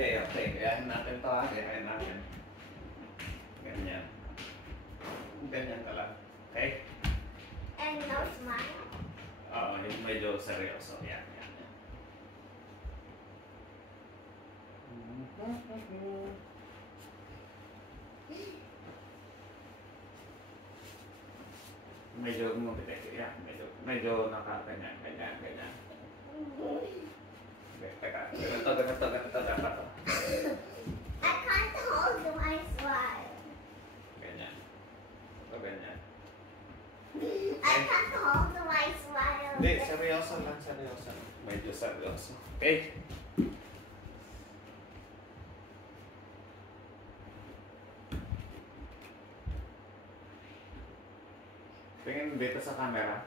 Okay, okay. Gayahin natin to ha. Gayahin natin. Ganyan. Ganyan ka lang. Okay? And no smile. Oo, yung medyo seryoso. Yan, yan, yan. Medyo umubit. Yan, medyo nakaganyan, ganyan, ganyan. Okay, teka. Ganito dapat to. I can't hold my smile. Ganyan. O, ganyan. I can't hold my smile. Hindi, seryoso lang, seryoso. Medyo seryoso. Okay? Tingin dito sa camera.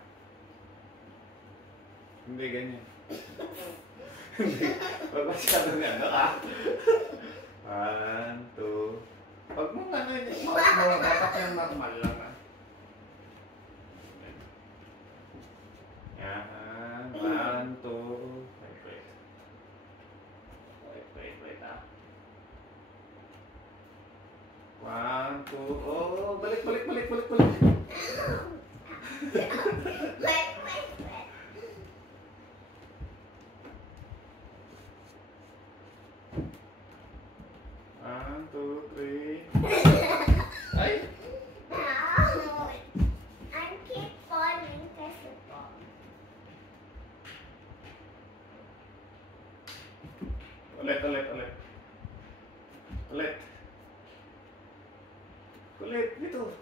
Hindi ganyan. Hindi. Huwag masyado nga, no ka? 1, 2. Huwag mo nga na yun. Dapat yung normal lang ah. Yan. 1, 2. Wait ah. 1, 2. Oh, balik. Wait. 1, 2, 3. Ay! No. I keep falling kasi po. Ulit, dito.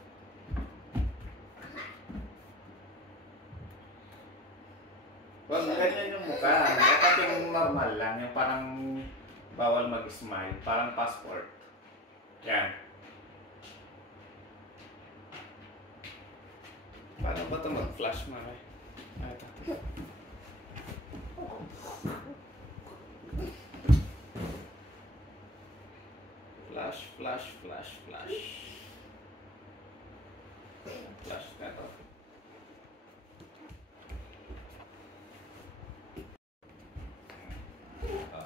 Huwag ganyan yung mukha. Dapat yung normal lang. Yung parang bawal mag-smile. Parang passport. Yan. Paano ba ito mag-flash mo? Ito. Flash. Flash na ito.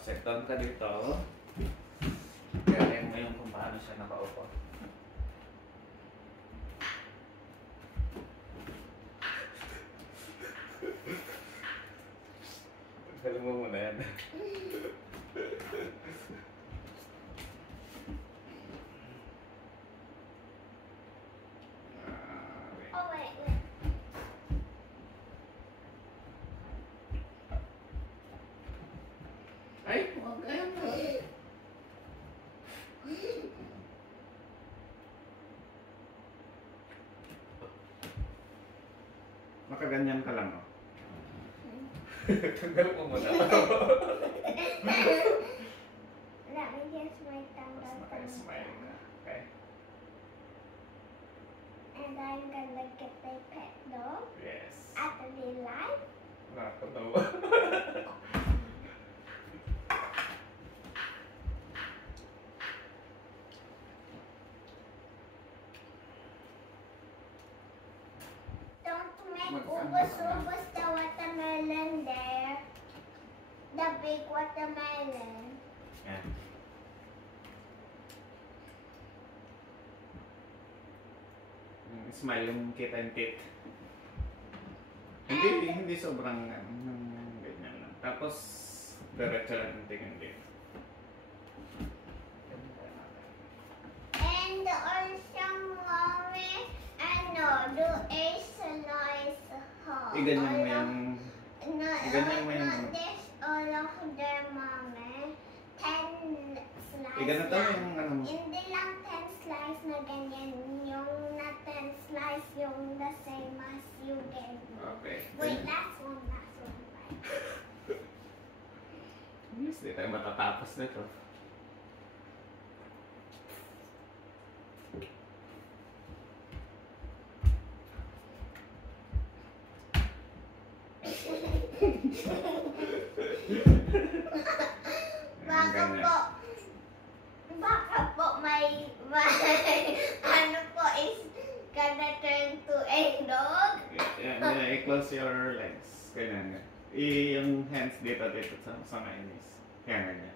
Set down ka dito. Galing mo yung kung paano siya nakaupo. Galing mo muna yan. Oh, wait. Ay, huwag ganyan. Makaganyan ka lang, oh. Tanggal mo muna. Let me just write down Mas maka-smile na. Okay? And I'm gonna get a pet dog Yes. at the real life. Nakakatawa. Don't make ubos the watermelon there. The big watermelon. Yan. Smile yung kita yung teeth. Hindi sobrang ganyan lang. Tapos, diretso lang yung tingin dito. And also, mommy, do a nice hole. Iganyan mo yung... Iganyan mo yung... Not this all of their mommy. 10 slices. Iganyan mo yung ano mo. Hindi lang 10 slice na ganyan. Yung na 10 slice yung the same as you gave me. Okay. Wait, that's one. Right? Yes, di tayo matatapos nito. Baka po may ano po is gonna turn to a dog. Yeah, close your legs. Ganyan. Yung hands dito sa mga inis. Yan, ganyan.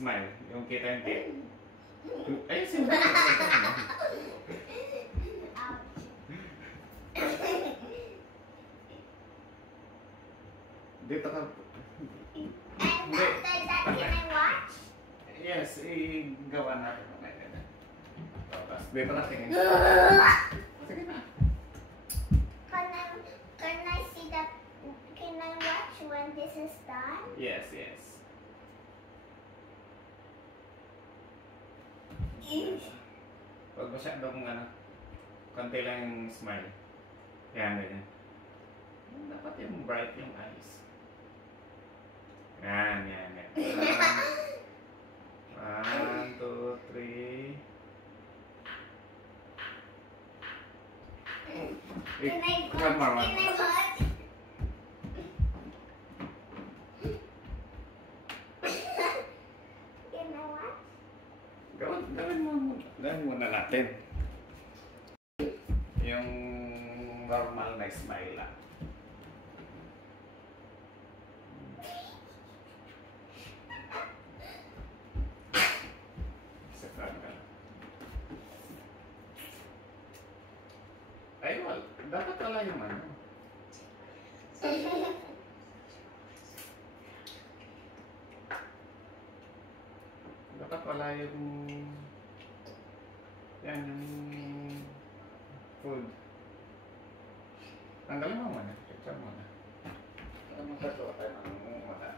Smile. Yung kita yung teeth. Ay, simple. Dito ka. And after that, can I watch? Yes, gawa natin. Tapos, dito na tingin. Sige na. Can I see that? Can I watch when this is done? Yes, yes. Pag masyadong konti lang yung smile. Yan, ganyan. Dapat yung bright yung eyes. Yan, yan, yan. 1, 2, 3. Can I watch? One more, one Can I more. watch? Can I watch? Gawin muna natin. Yung normal na smile lang. Ay, well, dapat wala yung dapat wala yung yan yung food. Tanggalin mo muna. Picture mo na. Magkagawa tayo ng wala.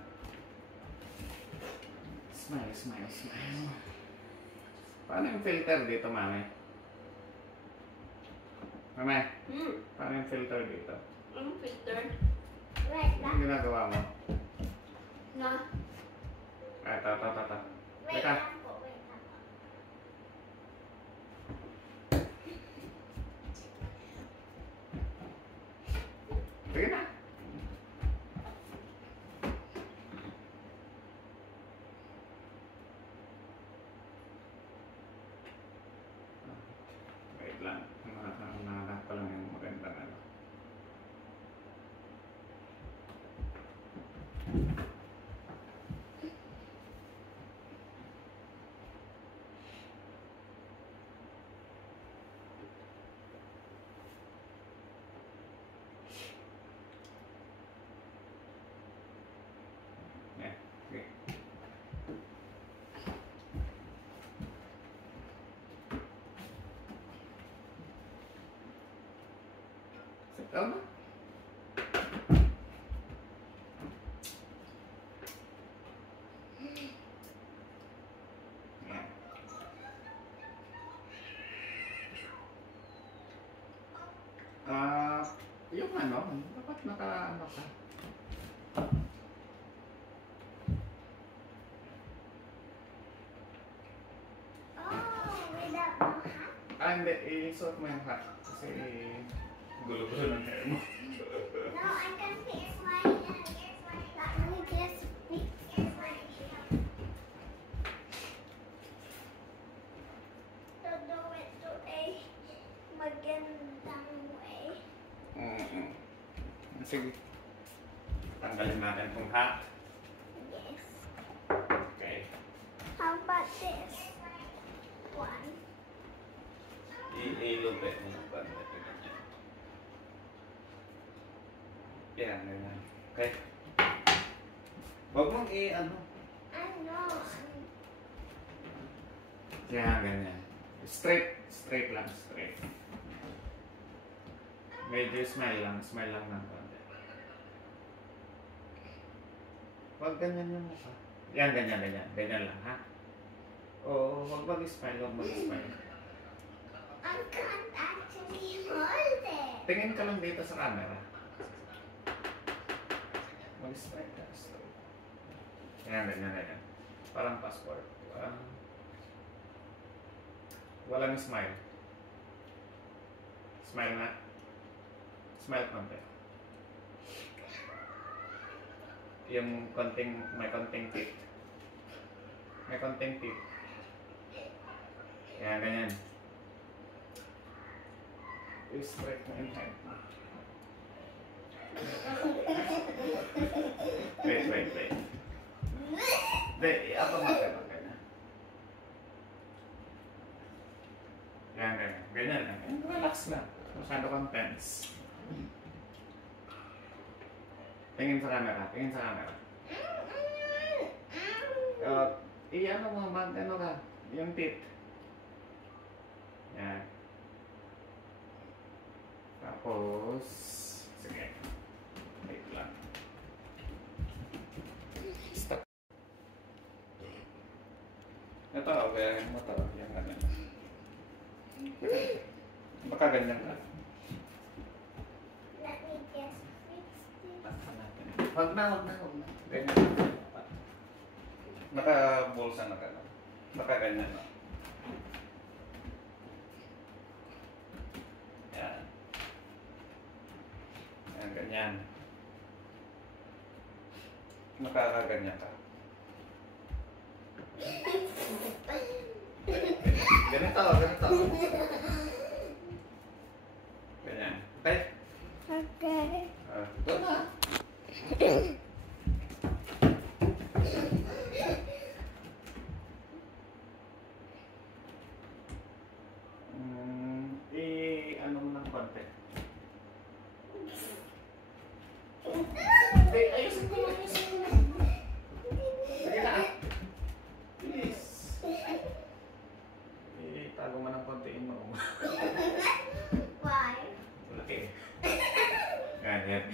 Smile, smile, smile. Paano yung filter dito, mami? Mami, paano yung filter dito? Anong filter? Wait Ano lang. yung ginagawa mo? Na? Ay, ta. Wait Teka. lang po. Wait lang po. Sige na. Wait lang. Nahanap ko lang yung magandang ano. Yan. Sige. Settle na. Yan. Yung dapat naka ka. Oh, without no hat? Hindi, isuot mo yung hat. Kasi gulo-gulo ng hair mo. No, I can fix my here's my hat. Let me just fix here's my hair. To do it to a magandang way. Sige. Tanggalin natin itong hat. Yes. Okay. How about this one? I-lupit mo yung banda. Yan, ganyan. Okay. Huwag mong Ano? Yan, ganyan. Straight lang, straight. Medyo smile lang ng konti. Huwag ganyan yung mukha. Yan, ganyan lang, ha? Oo, huwag mag-smile. I can't actually hold it. Tingin ka lang dito sa camera. Mag-smile ka, straight. Yan, ganyan. Parang passport. Walang smile. Smile na. Smile konti. Yung may konting teeth. Yan, ganyan. I-straight mo yung head mo. Wait. Hindi, i-automatic. Yan, ganyan. Ganyan lang. Relax lang. Masyado kang tense. Tingin sa camera. Tingin sa camera. Ano mo, ano ka? Yung teeth. Yan. Tapos, sige. Wait lang. Stop. Ito, okay. Ito, yung ganyan. Baka ganyan ka. Let me just fix this. Huwag na. Ganyan. Naka-bulsa na ka na. Baka ganyan na. Yan. Yan, ganyan. Nakakaganyan ka. Ganito. Ganyan. Okay? Okay. Ito na. Ano mo ng konti. Ayusin ko. Sige na. Please. Tago mo ng konti mo. Why? Okay. Yan.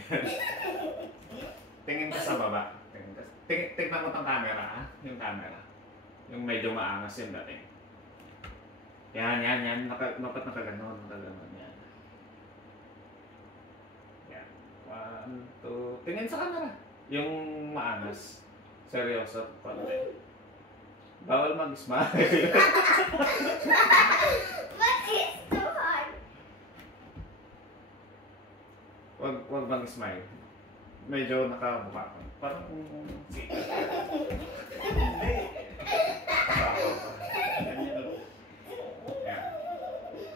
Tingin ka sa baba. Tingnan mo tong camera, ha? Yung camera. Yung medyo maangas yung dating. Yan. Dapat nakaganon. Yan. Yan. 1, 2. Tingin sa camera. Yung maangas. Seryoso. Konti. Bawal mag-smile. But it's too hard. Wag mag-smile. Medyo nakabuka ko. Parang si. Hindi. Ganyan lang. Yan.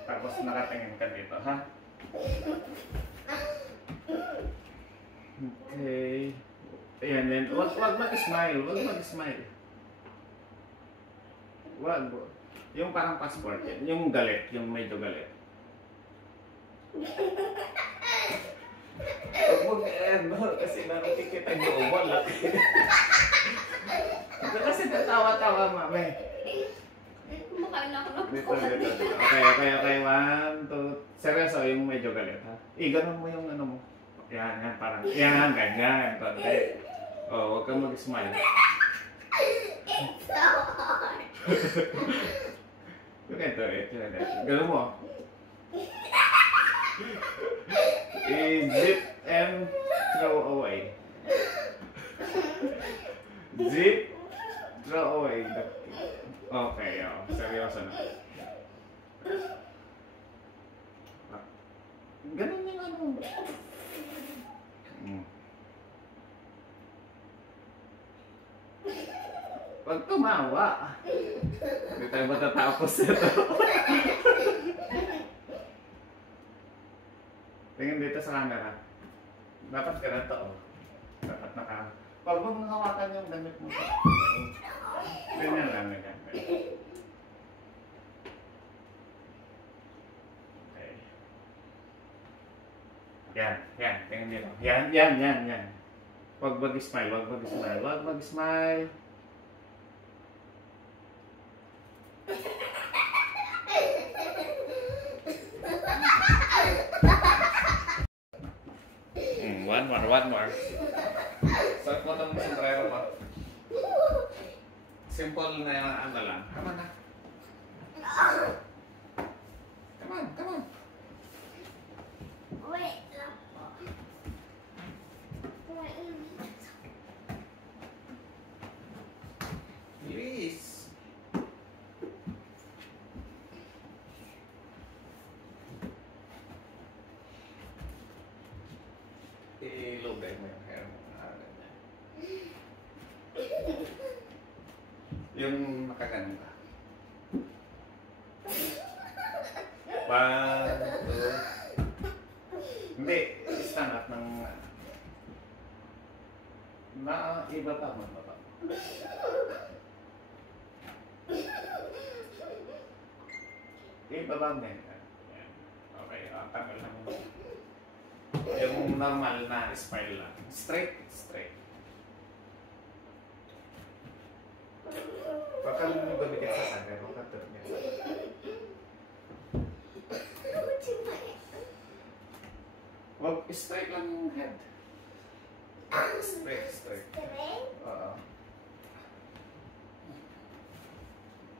Tapos nakatingin ka dito, ha? Okay. Ayan, then. Wag mag-smile. Wag. Yung parang passport yan. Yung galit. Yung medyo galit. Huwag kasi nakikita niyo. Wala. Kasi natawa-tawa, mami. Kumakain na ako ng Dito. Okay. 1, 2. Seryoso, yung medyo galit, ha? Ganon mo yung ano mo. Yan, parang. Yan, ganyan. Konti. Huwag kang mag-smile. It's so hard. Ito. Ganon mo. Zip and throw away. Zip, throw away. Okay, seryoso na. Ganun yung ano. Pag tumawa, hindi tayo matatapos ito. Tingin dito sa camera. Dapat ganito, Dapat Pag mong hawakan yung damit mo. Ganyan lang. Okay. Yan. Tingin dito. Yan. Wag mag-smile. One more. Saan mo itong sombrero mo? Simple na yung ano lang. Come on na. Come on. Wait lang po. Please. Ilugay mo yung hair mo. Yung nakaganon ka. 1, 2. Hindi. Stand up ng... iba pa mo. ibaba mo yan. Yan. Okay, tanggal lang. Yung normal na smile lang. Straight, straight. Baka mo babikit sa camera, baka turn yan. Wag, straight lang yung head. Straight, straight. Oo.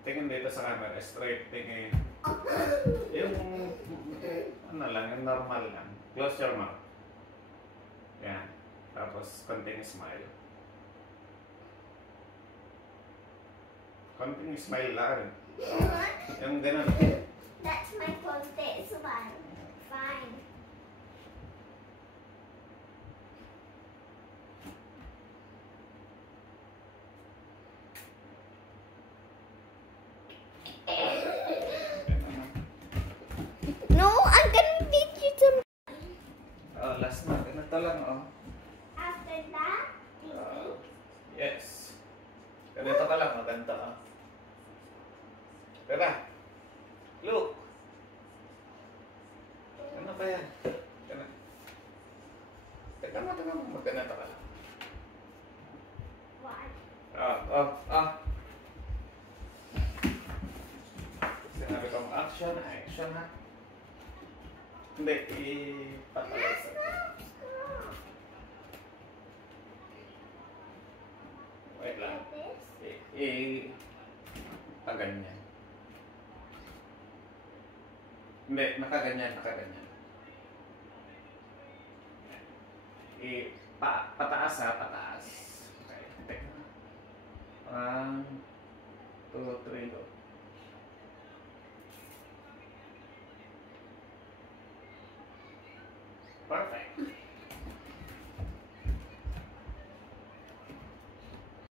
Tingin dito sa camera, straight, tingin. Yung, ano lang, yung normal lang. Close your mouth. Yan. Tapos, konting smile. Konting smile lang. Yung ganun. That's my contact smile. Fine. No, I'm gonna teach you some. Oh, last na. Ganito lang, oh. After that, Yes. Ganito ka lang, maganda ka. Tara. Look. Ano ba yan? Teka mo, magganito ka lang. one. Sinabi kong action, action ha. Hindi, ipatalaw sa. Wait lang. Like this. Paganyan. Hindi, nakaganyan. Pataas ha, pataas. Okay, teka. 1, 2, 3, go. Perfect.